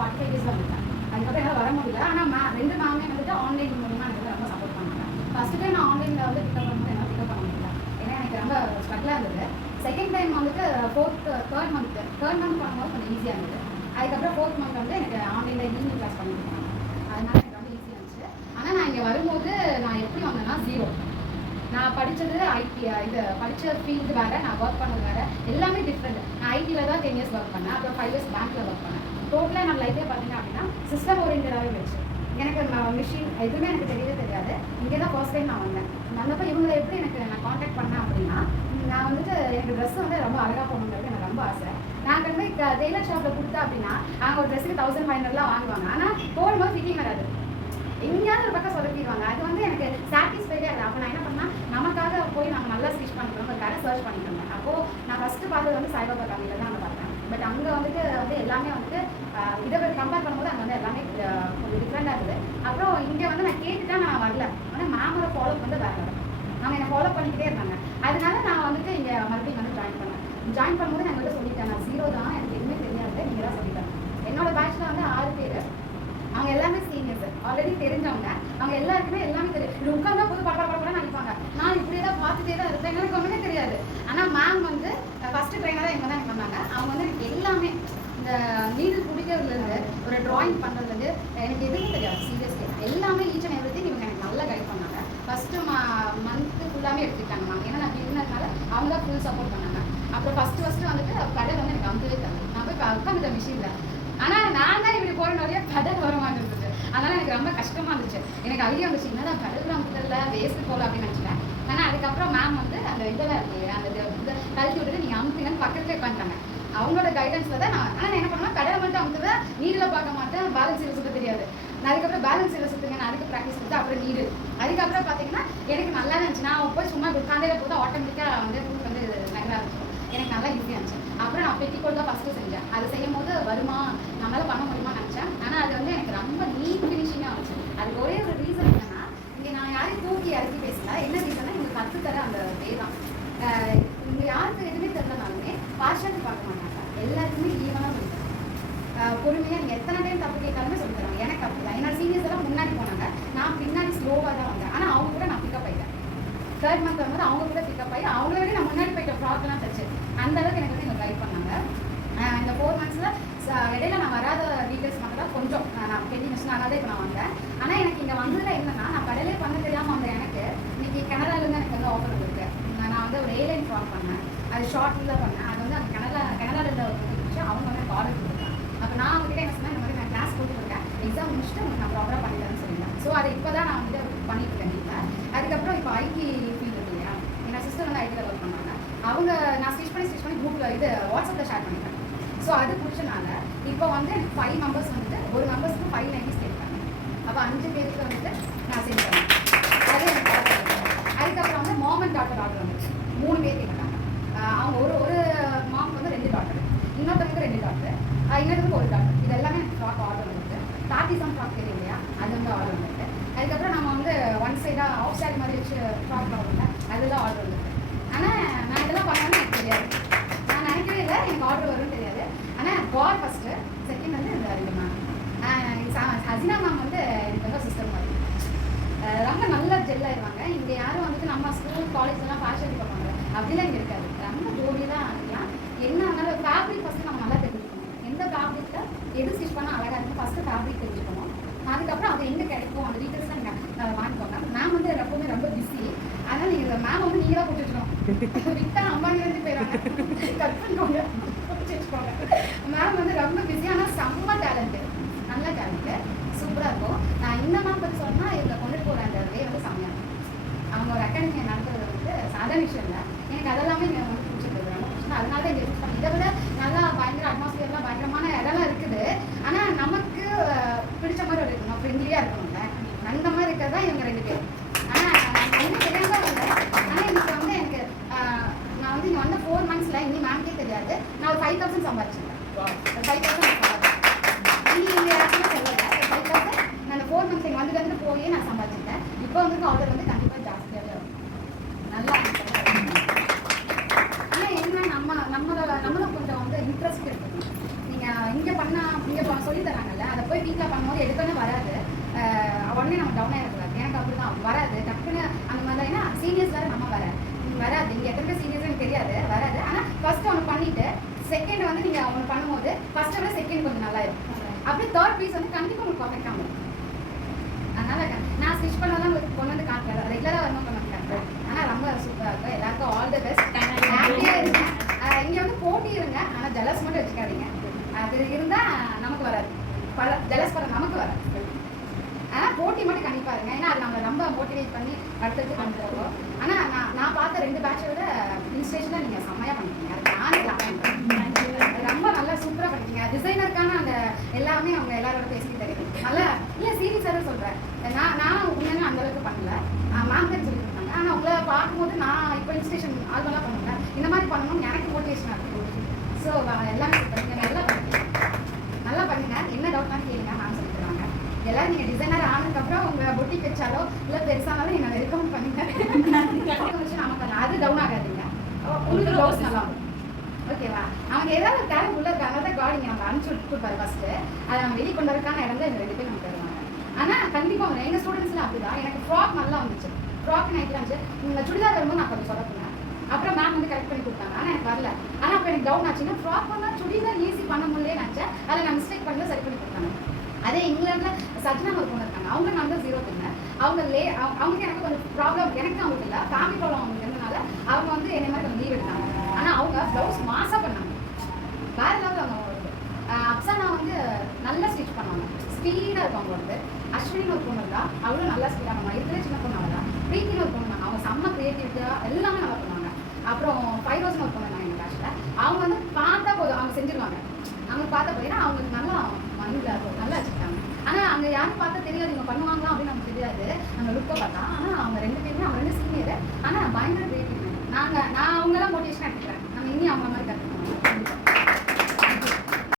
45 days வந்துட்டேன். அதுக்கப்புறம் என்னால் வர முடியல. ஆனால் 2 மேமே வந்துட்டு ஆன்லைன் மூலிமா எனக்கு ரொம்ப சப்போர்ட் பண்ணாங்க. ஃபஸ்ட்டு டைம் நான் ஆன்லைனில் வந்து பிக்கப் பண்ணும்போது என்னால் பிக்கப் பண்ண முடியல. ஏன்னா எனக்கு ரொம்ப ஸ்ட்ரகிளாக இருந்தது. செகண்ட் டைம் வந்துட்டு தேர்ட் மந்த் பண்ணும்போது கொஞ்சம் ஈஸியாக இருந்தது. அதுக்கப்புறம் 4th மந்த் வந்து எனக்கு ஆன்லைனில் ஈவினிங் கிளாஸ் பண்ணியிருக்காங்க. அதனால எனக்கு ரொம்ப ஈஸியாக இருந்துச்சு. ஆனால் நான் இங்கே வரும்போது நான் எப்படி வந்தேன்னா 0. நான் படித்தது ஐடி, இது படித்த ஃபீல்டு வேறு, நான் ஒர்க் பண்ணது வேறு, எல்லாமே டிஃப்ரெண்ட். நான் ஐடியில் தான் 10 years ஒர்க் பண்ணேன். அப்புறம் 5 years பேங்க்கில் ஒர்க் பண்ணேன். டோட்டலாக நான் லைஃபே பார்த்தீங்க அப்படின்னா சிஸ்டம் ஓரியன்டாகவே வச்சு எனக்கு மிஷின் எதுவுமே எனக்கு தெரியவே தெரியாது. இங்கே தான் ஃபர்ஸ்ட் டைம் நான் வந்தப்போ இவங்களை எப்படி நான் காண்டாக்ட் பண்ணேன் அப்படின்னா, நான் வந்துட்டு எனக்கு ட்ரெஸ் வந்து ரொம்ப அழகாக போகணுங்கிறது எனக்கு ரொம்ப ஆசை. நான் கொண்டு போய் டெய்லர் ஷாப்பில் கொடுத்தா அப்படின்னா அவங்க ஒரு ட்ரெஸ்ஸுக்கு 1500 வாங்குவாங்க. ஆனால் போடும்போது ஃபிட்டிங் வராது, எங்கேயாவது ஒரு பக்கம் சொதப்பிடுவாங்க. அது வந்து எனக்கு சாட்டிஸ்ஃபைடே இல்லை. அப்போ நான் என்ன பண்ணால் நமக்காக போய் நம்ம நல்லா ஸ்டிச் பண்ணிக்கணும், ஒரு கடை சர்ச் பண்ணிக்கோங்க. அப்போது நான் ஃபஸ்ட்டு பார்த்தது வந்து சாய்பாபா கடையில் தான் பார்த்தேன். பட் அங்கே வந்துட்டு எல்லாமே வந்துட்டு இதை கம்பேர் பண்ணும்போது அங்கே வந்து எல்லாமே கொஞ்சம் டிஃப்ரெண்டாக இருக்குது. அப்புறம் இங்கே வந்து நான் கேட்டுட்டா நான் வரல. ஆனால் மேமோட ஃபாலோ வந்து வேறு அவங்க என்னை ஃபாலோ பண்ணிக்கிட்டே இருந்தாங்க. அதனால நான் வந்துட்டு இங்கே மறுபடியும் வந்து ஜாயின் பண்ணேன். ஜாயின் பண்ணும்போது நான் வந்து சொல்லிட்டேன், நான் 0 தான், எனக்கு எதுவுமே தெரியாது, நீங்கள் தான் சொல்லிட்டேன். என்னோட பேட்சில் வந்து 6 பேர், அவங்க எல்லாமே சீனியர்ஸ், ஆல்ரெடி தெரிஞ்சவங்க. அவங்க எல்லாருக்குமே எல்லாமே தெரியும். இது உட்காந்தா போது படம் நினைப்பாங்க. நான் இப்படியே தான் பார்த்துட்டே தான் இருப்பேன், எனக்கு ஒன்றுமே தெரியாது. ஆனால் மேம் வந்து ஃபஸ்ட்டு ட்ரைனராக எங்கே தான் எனக்கு வந்தாங்க. அவங்க வந்து எனக்கு எல்லாமே இந்த நீடில் பிடிக்கிறதுலேருந்து ஒரு ட்ராயிங் பண்ணுறதுலேருந்து எனக்கு எதுவும் தெரியாது. சீரியஸ்லி எல்லாமே ஈச் அண்ட் எவ்ரிதிங் இவங்க எனக்கு நல்லா கைட் பண்ணாங்க. ஃபஸ்ட்டு மந்த்து ஃபுல்லாகவே எடுத்துக்கிட்டாங்க மேம். ஏன்னா நான் பிகினர்னால அவங்க தான் ஃபுல் சப்போர்ட் பண்ணாங்க. அப்புறம் ஃபஸ்ட்டு வந்துட்டு கடை வந்து எனக்கு அமுதவே தரல. நான் போய் உட்காந்துட்டேன் மிஷினில். ஆனால் நான் தான் இப்படி போகிற நிறைய கடல் வர மாதிரி இருந்தது. அதனால் எனக்கு ரொம்ப கஷ்டமாக இருந்துச்சு. எனக்கு ஐடியா வந்துச்சு, என்னதான் கடல் அமுதல வேஸ்ட்டு போகல அப்படின்னு நினச்சிட்டேன். ஆனால் அதுக்கப்புறம் மேம் வந்து அந்த இதெல்லாம் இருக்கு, அந்த இதை கழட்டி விட்டுட்டு நீங்கள் அமுத்துங்கன்னு பக்கத்துலேயே உட்காந்துட்டாங்க. அவங்களோட கைடன்ஸில் தான் நான் என்ன பண்ணுவேன், கடலை மட்டும் அமுத்துவேன், நீரில் பார்க்க மாட்டேன், பேலன்ஸ் சீலை சுற்ற தெரியாது. நான் அதுக்கப்புறம் பேலன்ஸ் சீலை சுற்றுங்க, நான் அதுக்கு ப்ராக்டிஸ் கொடுத்து அப்புறம் நீர். அதுக்கப்புறம் பார்த்தீங்கன்னா எனக்கு நல்லா இருந்துச்சு. நான் போய் சும்மா உட்காந்தே போது ஆட்டோமேட்டிக்காக வந்து வந்து நகர ஆரம்பிச்சிடும். எனக்கு நல்லா ஈஸியாக இருந்துச்சு. அப்புறம் நான் பெட்டிக்கோட் தான் ஃபஸ்ட்டு செஞ்சேன். அது செய்யும் போது வருமா, நம்மளால் பண்ண முடியுமான்னு நினச்சேன். ஆனால் அது வந்து எனக்கு ரொம்ப நீட் ஃபினிஷிங்காக இருந்துச்சு. அதுக்கு ஒரே ஒரு ரீசன் என்னன்னா, இங்கே நான் யாரையும் தூக்கி இறக்கி பேசல. என்ன ரீசன்னா, எங்களுக்கு கற்றுத்தர அந்த வே தான். இங்கே யாருக்கு எதுவுமே தெரியலனாலுமே பார்ஷாலிட்டி பார்க்க மாட்டாங்க. எல்லாருக்குமே ஈவனாக சொல்லித்தராங்க. பொறுமையாக நீங்கள் எத்தனை டைம் தப்பு கேட்காலுமே சொல்லித்தராங்க. எனக்கு அப்படி தான். என்னோட சீனியர்ஸ் எல்லாம் முன்னாடி போனாங்க, நான் பின்னாடி ஸ்லோவாக தான் வந்தேன். ஆனால் அவங்க கூட நான் பிக்கப் ஆகிட்டேன். 3rd மந்த் வரும்போது அவங்க கூட பிக்கப் ஆகி அவங்கள விட நான் முன்னாடி போயிட்ட ஃப்ராக்லாம் தச்சு அந்த அளவுக்கு எனக்கு வந்து எங்கள் கைட் பண்ணாங்க. இந்த 4 monthஸில் இடையில நான் வராத டீட்டெயில்ஸ் மட்டும் தான் கொஞ்சம் நான் பெரிய மிஷின் ஆகாத இப்போ நான் வந்தேன். ஆனால் எனக்கு இங்கே வந்ததில் என்னன்னா, நான் கடையிலே பண்ண தெரியாமல் வந்தேன். எனக்கு இன்னைக்கு கனடாலேருந்து எனக்கு வந்து ஆஃபர் வந்துருக்கு. நான் வந்து ஒரு ஏர்லைன் ஃப்ராக் பண்ணேன். அது ஷார்ட்டில் தான் பண்ணேன். அது வந்து அந்த கனடாலேருந்து இருந்துச்சு. அவங்க வந்து எனக்கு ஆர்டர் கொடுத்தாங்க. அப்போ நான் அவங்ககிட்ட என்ன சொன்னேன், இந்த மாதிரி நான் கிளாஸ் கொடுத்துருக்கேன், எக்ஸாம் முடிச்சுட்டு உங்களுக்கு நான் ப்ராப்பராக பண்ணித்தரேன்னு சொல்லிட்டேன். ஸோ அதை இப்போ தான் நான் வந்து பண்ணிட்டு இருக்கேன் வீட்டில். அதுக்கப்புறம் இப்போ ஐடி ஃபீல்டு இருக்கு இல்லையா, எங்கள் சிஸ்டர் வந்து ஐடியில் ஒர்க் பண்ணாங்க. அவங்க நான் ஸ்டிச் பண்ணி குரூப்பில் இது வாட்ஸ்அப்பில் ஷேர் பண்ணிட்டேன். ஸோ அது பிடிச்சனால இப்போ வந்து எனக்கு 5 மெம்பர்ஸ் வந்துட்டு ஒரு மெம்பர்ஸ்க்கு 590 கேட்பாங்க. அப்போ 5 பேருக்கு வந்துட்டு நான் செஞ்சேன். அது எனக்கு அதுக்கப்புறம் வந்து மாம் அண்ட் டாக்டர் ஆர்டர் வந்துச்சு. 3 பேர் கேட்குறாங்க. அவங்க ஒரு மாம் வந்து 2 டாக்டர், இன்னொருத்தவங்க 2 டாக்டர், இன்னொருத்தவங்க 1 டாக்டர். இது எல்லாமே எனக்கு ஃப்ராக் ஆர்டர் வந்துட்டு. டாட்டிசம் ஃப்ராக் தெரியும் இல்லையா, அது வந்து ஆர்டர் வந்துட்டு. அதுக்கப்புறம் நம்ம வந்து ஒன் சைடாக ஆஃப் சாரி மாதிரி வச்சு ஃப்ராக் ஆகும்ல, அதுதான் ஆர்டர் வந்துட்டு. ஆனால் நான் இதெல்லாம் பண்ணாலும் எனக்கு தெரியாது. நான் நினைக்கவே இல்லை எனக்கு ஆர்டர் வரும்னு தெரியாது. ஆனால் காட் ஃபஸ்ட்டு, செகண்ட் வந்து இந்த 2 மேம். ஹசினா மேம் வந்து எனக்கு வந்து சிஸ்டர் மாதிரி ரொம்ப நல்ல ஜெல் ஆயிடுவாங்க. இங்கே யாரும் வந்துட்டு நம்ம ஸ்கூல் காலேஜ்லாம் ஃபேஷன் பார்ப்பாங்க, அப்படிலாம் இங்கே இருக்காது. ரொம்ப ஜோடியாக இருக்கலாம். என்ன ஆனாலும் ஃபேப்ரிக் ஃபஸ்ட்டு நம்ம நல்லா தெரிஞ்சுக்கணும். எந்த ஃபேப்ரிக்கில் எது ஸ்டிச் பண்ணால் அழகாக இருக்கும், ஃபஸ்ட்டு ஃபேப்ரிக் தெரிஞ்சுக்கணும். அதுக்கப்புறம் அது எங்கே கிடைக்கும் அந்த டீட்டெயில்ஸ் தான் நீங்கள் வாங்கிக்கோங்க. மேம் வந்து எப்பவுமே ரொம்ப பிஸி. அதனால் நீங்கள் மேம் வந்து நீங்களாக போட்டு வச்சுக்கணும். விட்டா அம்பானிலேருந்து போயிடுவாங்க, கட் பண்ணிக்கோங்க, வச்சுக்கோங்க. மேம் வந்து ரொம்ப பிஸி, ஆனால் செம்ம டேலண்ட்டு, நல்ல டேலண்ட்டு, சூப்பராக இருக்கும். நான் இந்த மேம் பற்றி சொன்னால் இவங்க கொண்டு போகிற அந்த வே வந்து செம்மையாக இருக்கும். அவங்க ஒரு அகாடமியை நடத்துறது வந்து சாதாரண விஷயம் இல்லை. எனக்கு அதெல்லாமே இங்கே வந்து பிடிச்சிருக்குது, ரொம்ப பிடிச்சிருந்தது. அதனால தான் இங்கே யூஸ் பண்ணி இதை விட நல்லா பயங்கர அட்மாஸ்பியர்லாம் பயங்கரமான இடம்லாம் இருக்குது. ஆனால் நமக்கு பிடிச்ச மாதிரி ஒரு இருக்கணும், ஃப்ரெண்ட்லியாக இருக்கணும்ல, அந்த மாதிரி இருக்கிறது தான் இவங்க 2 பேர். ஆனால் இன்னும் தெரியாமல் இல்லை. ஆனால் எனக்கு வந்து எனக்கு நான் வந்து இங்கே வந்து 4 monthஸில் இன்னும் மேம்கே தெரியாது, நான் ஒரு 5000 சம்பாதிச்சிருக்கேன். 5000 சம்பாதிச்சேன். இங்கே யாருமே சொல்லலை. 5000 நான் அந்த 4 months இங்கே வந்து போய் நான் சம்பாதிச்சிருக்கேன். இப்போ வந்து ஆர்டர் வந்து கண்டிப்பாக ஜாஸ்தியாகவே இருக்கும். நல்லா ஆனால் என்ன நம்மளும் கொஞ்சம் வந்து இன்ட்ரெஸ்ட் இருக்கணும். நீங்கள் இங்கே இப்போ சொல்லி தராங்கல்ல, அதை போய் வீட்டில் பண்ணும்போது எடுக்கணும் வராது, உடனே நம்ம டவுன் ஆகிடக்கூடாது. எனக்கு அப்படி தான் வராது டக்குன்னு அந்த மாதிரி. ஏன்னா சீனியர்ஸ் வேறு நம்ம வராது, இங்கே எத்தனை சீனியர்ஸ் எனக்கு தெரியாது, வராது. ஆனால் ஃபர்ஸ்ட் ஒன்று பண்ணிவிட்டு செகண்ட் வந்து நீங்கள் ஒன்று பண்ணும்போது ஃபர்ஸ்ட்டை விட செகண்ட் கொஞ்சம் நல்லா இருக்கும். அப்படியே தேர்ட் பீஸ் வந்து கண்டிப்பாக உங்களுக்கு பர்ஃபெக்டாக இருக்கும். அதனால நான் ஸ்டிச் பண்ணதான் உங்களுக்கு கொண்டு வந்து காட்டுறேன், ரெகுலராக வரணும் பண்ண காட்டுறேன். ஆனால் ரொம்ப சூப்பராக இருக்கும். எல்லாருக்கும் ஆல் தி பெஸ்ட். ஹாப்பியாக இருங்க. இங்கே வந்து போட்டி இருங்க, ஆனால் ஜலஸ் மட்டும் வச்சுக்காதீங்க. அது இருந்தால் நமக்கு வராது, ஜலஸ் பண்ண நமக்கு வராது. ஆனால் போட்டி மட்டும் கண்டிப்பாக இருங்க, ஏன்னா அது நம்ம ரொம்ப மோட்டிவேட் பண்ணி அடுத்தது கொண்டு போவோம். ஆனால் நான் பார்த்த 2 பேட்சை விட இன்ஸ்டேஷனில் நீங்கள் செம்மையாக பண்ணிட்டீங்க. அது நானே ரொம்ப நல்லா சூப்பராக பண்ணிட்டீங்க. டிசைனருக்கான அந்த எல்லாமே அவங்க எல்லாரோட பேசிட்டு தெரியும். நல்லா இல்லை சீரியஸாக தான் சொல்கிறேன். நான் உண்மையான அந்தளவுக்கு பண்ணல, மேம் தான் சொல்லி கொடுத்தாங்க. ஆனால் உங்களை பார்க்கும்போது நான் இப்போ இன்ஸ்டேஷன் ஆல்பம்லாம் பண்ணுங்க, இந்த மாதிரி பண்ணணும்னு எனக்கு மோட்டிவேஷனாக இருக்குது. ஸோ எல்லாமே பண்ணுங்க, நல்லா பண்ணுங்க. என்ன டவுட்லாம் கேளுங்க, மேம் சொல்லி தருவாங்க. எல்லாம் நீங்கள் டிசைனர் ஆனதுக்கப்புறம் உங்கள் பொட்டிக் வச்சாலோ இல்லை பெருசானாலும் என்னை வெல்கம் பண்ணுங்க. நமக்கு அது டவுன் ஆகாதுங்க, உங்களுக்கு ப்ளவுஸ் நல்லா இருக்கும். ஓகேவா? அவங்க ஏதாவது டேலண்ட் உள்ள இருக்காங்க தான் காடிங்க நம்ம அனுப்பிச்சு கொடுப்பாரு ஃபஸ்ட்டு. அதை நம்ம வெளியே கொண்டு வரக்கான இடம் தான் இந்த 2 பேர் நமக்கு தருவாங்க. ஆனால் கண்டிப்பாக எங்கள் ஸ்டூடெண்ட்ஸ்லாம் அப்படி தான். எனக்கு ஃப்ராக் நல்லா வந்துச்சு, ஃப்ராக் நைட்டில் இருந்துச்சு. நீங்கள் சுடிதார் வரும்போது நான் கொஞ்சம் சொல்லப்பேன். அப்புறம் மேம் வந்து கரெக்ட் பண்ணி கொடுத்தாங்க, ஆனால் எனக்கு வரல. ஆனால் அப்போ எனக்கு டவுன் ஆச்சுன்னா ஃப்ராக் பண்ணால் சுடிதார் ஈஸி பண்ண முடியலே நினச்சேன். அதில் நான் மிஸ்டேக் பண்ணி சரி பண்ணி கொடுத்தாங்க. அதே இங்கிலாண்டில் சஜ்னா ஒரு பொண்ணு இருக்காங்க, அவங்க நான் தான் 0 பண்ணேன். அவங்களுக்கு எனக்கு கொஞ்சம் ப்ராப்ளம், எனக்கு அவங்களுக்கு இல்லை, ஃபேமிலி ப்ராப்ளம் அவங்களுக்கு இருந்தனால அவங்க வந்து என்னை மாதிரி கொஞ்சம் லீவ் எடுத்தாங்க. ஆனால் அவங்க ப்ளவுஸ் மாசாக பண்ணாங்க, வேறு லெவலில் அவங்க வருது. அப்சானா வந்து நல்லா ஸ்டிச் பண்ணுவாங்க, ஸ்பீடாக இருக்கும் அவங்க வந்து. அஸ்வினின்னு ஒரு பொண்ணு இருக்கா, அவளும் நல்லா ஸ்பீடாக பண்ணுவாங்க. இருக்கிற சின்ன பொண்ணு அவள் தான். ப்ரீத்தின்னு ஒரு பொண்ணு, அவங்க செம்ம க்ரியேட்டிவிட்டியாக எல்லாமே நல்லா பண்ணுவாங்க. அப்புறம் 5 ரோஸ்னு ஒரு பொண்ணு எங்கள் கிளாஸில், அவங்க வந்து பார்த்தா போதும் அவங்க செஞ்சுருவாங்க. அவங்களுக்கு பார்த்தா போதும், ஏன்னா அவங்களுக்கு நல்லா மண்ணில் இருக்கும், நல்லா வச்சுருக்காங்க. ஆனால் அங்கே யாரும் பார்த்தா தெரியாது இவங்க பண்ணுவாங்களா அப்படின்னு நமக்கு தெரியாது, அந்த லுக்கை பார்த்தா. ஆனால் அவங்க